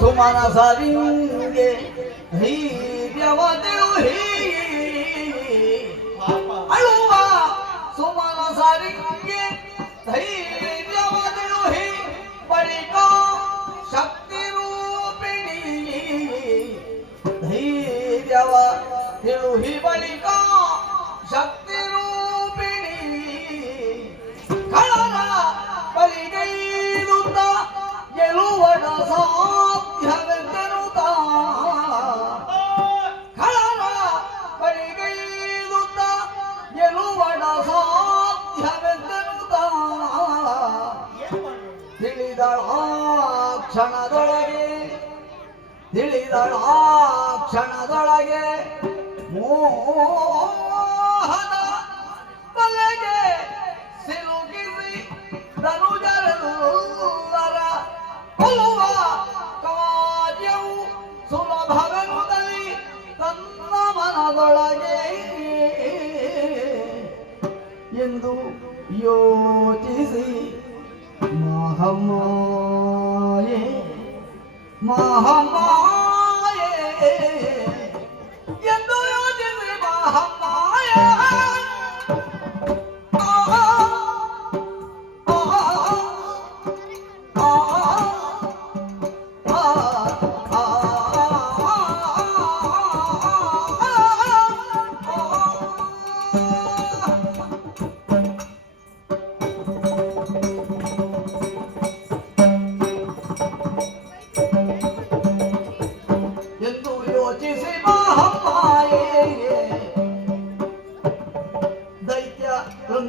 सुमाना सारिंगे, ही देव ही। अड़ुआ तुम्हारा सारिंगे, ही देव देव ही। बड़ी को शक्ति रूपिणी, ही देव देव ही। बड़ी को शक्ति ಕ್ಷಣದೊಳಗೆ ತಿಳಿದಳ ಕ್ಷಣದೊಳಗೆ ಮೋಹದ ಬಲೆಗೆ ಸಿಲುಕಿಸಿ ಧನುಜರೆಲ್ಲರ ಕೊಲ್ಲುವ ಕಾರ್ಯವು ಸುಲಭವೆಂಬುದಲ್ಲಿ ತನ್ನ ಮನದೊಳಗೆ ಎಂದು ಯೋಚಿಸಿ મહામાએ મહામાએ યદો યોજને મહામાએ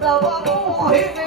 老婆不回